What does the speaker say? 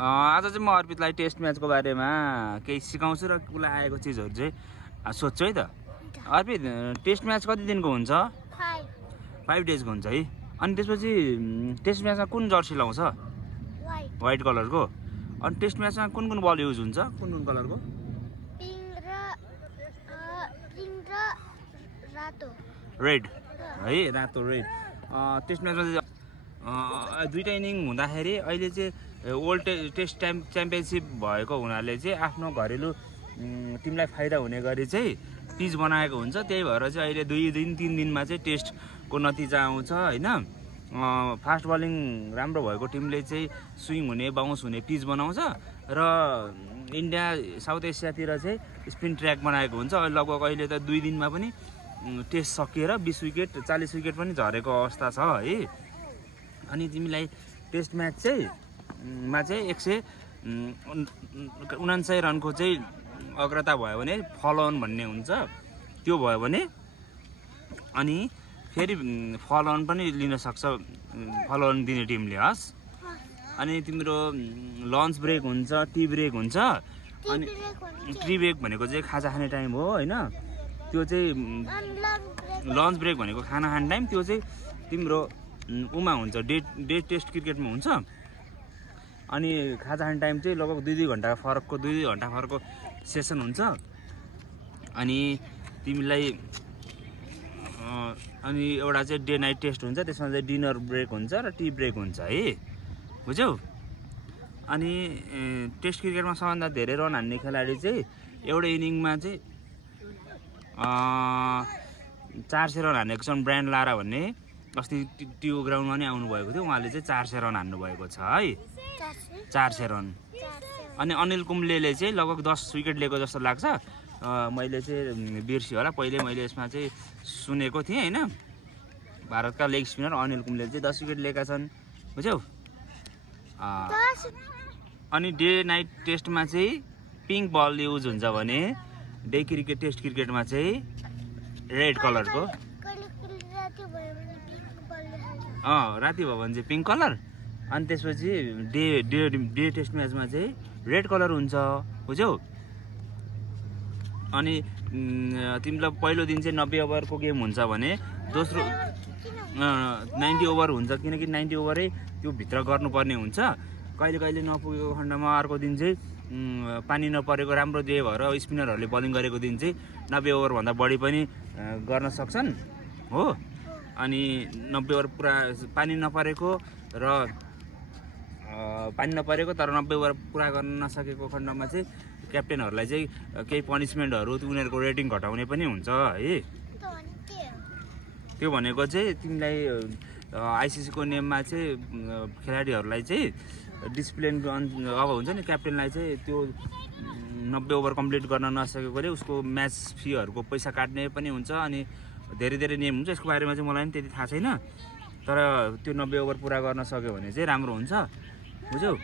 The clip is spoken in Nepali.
आज चाहिँ म अर्पितलाई टेस्ट म्याचको बारेमा केही सिकाउँछु र उसलाई आएको चिजहरू चाहिँ सोध्छु है त। अर्पित, टेस्ट म्याच कति दिनको हुन्छ? 5 डेजको हुन्छ है। अनि त्यसपछि टेस्ट म्याचमा कुन जर्सी लाउँछ? व्हाइट कलरको। अनि टेस्ट म्याचमा कुन कुन बल युज हुन्छ? कुन कुन कलरको? रेड है, रातो रेड। टेस्ट म्याचमा चाहिँ दुईटा इनिङ हुँदाखेरि अहिले चाहिँ वर्ल्ड टेस्ट च्याम्पियनसिप भएको हुनाले चाहिँ आफ्नो घरेलु टिमलाई फाइदा हुने गरी चाहिँ पिच बनाएको हुन्छ। त्यही भएर चाहिँ अहिले 2 दिन 3 दिनमा चाहिँ टेस्टको नतिजा आउँछ होइन। फास्ट बलिङ राम्रो भएको टिमले चाहिँ स्विङ हुने बाउन्स हुने पिच बनाउँछ र इन्डिया साउथ एसियातिर चाहिँ स्पिन ट्र्याक बनाएको हुन्छ। लगभग अहिले त 2 दिनमा पनि टेस्ट सकिएर 20 विकेट 40 विकेट पनि झरेको अवस्था छ है। अनि तिमीलाई टेस्ट म्याच चाहिँ 149 रनको चाहिँ अग्रता भयो भने फलो अन भन्ने हुन्छ, त्यो भयो भने अनि फेरि फलो अन पनि लिन सक्छ, फलो अन दिने टिमले हस्। अनि तिम्रो लन्च ब्रेक हुन्छ, टी ब्रेक हुन्छ। अनि टी ब्रेक भनेको चाहिँ खाजा खाने टाइम हो होइन। त्यो चाहिँ लन्च ब्रेक भनेको खाना खाने टाइम, त्यो चाहिँ तिम्रो उमा हुन्छ, डे टेस्ट क्रिकेटमा हुन्छ। अनि खाजा खाने टाइम चाहिँ लगभग 2 घन्टा फरकको 2 घन्टा फरकको सेसन हुन्छ। अनि तिमीलाई अनि एउटा चाहिँ डे नाइट टेस्ट हुन्छ, त्यसमा चाहिँ डिनर ब्रेक हुन्छ र टी ब्रेक हुन्छ है, बुझ्यौ। अनि टेस्ट क्रिकेटमा सबभन्दा धेरै रन हान्ने खेलाडी चाहिँ एउटा इनिङमा चाहिँ 400 रन हानेको छन्। ब्रायन लारा भन्ने अस्ति त्यो ग्राउन्डमा नै आउनुभएको थियो, उहाँले चाहिँ 400 रन हान्नुभएको छ है, 400 रन। अनि अनिल कुम्ब्लेले चाहिँ लगभग 10 विकेट लिएको जस्तो लाग्छ। मैले चाहिँ बिर्सियो होला, पहिले मैले यसमा चाहिँ सुनेको थिएँ होइन। भारतका लेग स्पिनर अनिल कुम्ब्लेले चाहिँ 10 विकेट लिएका छन्, बुझ्यौ। अनि डे नाइट टेस्टमा चाहिँ पिङ्क बल युज हुन्छ भने डे क्रिकेट टेस्ट क्रिकेटमा चाहिँ रेड कलरको। राति भयो भने चाहिँ पिङ्क कलर। अनि त्यसपछि डे टेस्ट म्याचमा चाहिँ रेड कलर हुन्छ, बुझ्यौ। अनि तिमीलाई पहिलो दिन चाहिँ 90 ओभरको गेम हुन्छ भने दोस्रो 90 ओभर हुन्छ, किनकि 90 ओभरै त्यो भित्र गर्नुपर्ने हुन्छ। कहिले कहिले नपुगेको खण्डमा अर्को दिन चाहिँ पानी नपरेको राम्रो डे भएर स्पिनरहरूले बलिङ गरेको दिन चाहिँ 90 ओभरभन्दा बढी पनि गर्न सक्छन् हो। अनि 90 ओभर पुरा पानी नपरेको तर 90 ओभर पुरा गर्न नसकेको खण्डमा चाहिँ क्याप्टेनहरूलाई चाहिँ केही पनिसमेन्टहरू, उनीहरूको रेटिङ घटाउने पनि हुन्छ है। त्यो भनेको चाहिँ तिमीलाई आइसिसीको नियममा चाहिँ खेलाडीहरूलाई चाहिँ डिसिप्लिन अब हुन्छ नि, क्याप्टेनलाई चाहिँ त्यो 90 ओभर कम्प्लिट गर्न नसकेकोले उसको म्याच फीहरूको पैसा काट्ने पनि हुन्छ। अनि धेरै नियम हुन्छ, यसको बारेमा चाहिँ मलाई पनि त्यति थाहा छैन। तर त्यो 90 ओभर पुरा गर्न सक्यो भने चाहिँ राम्रो हुन्छ, बुझ्यौ।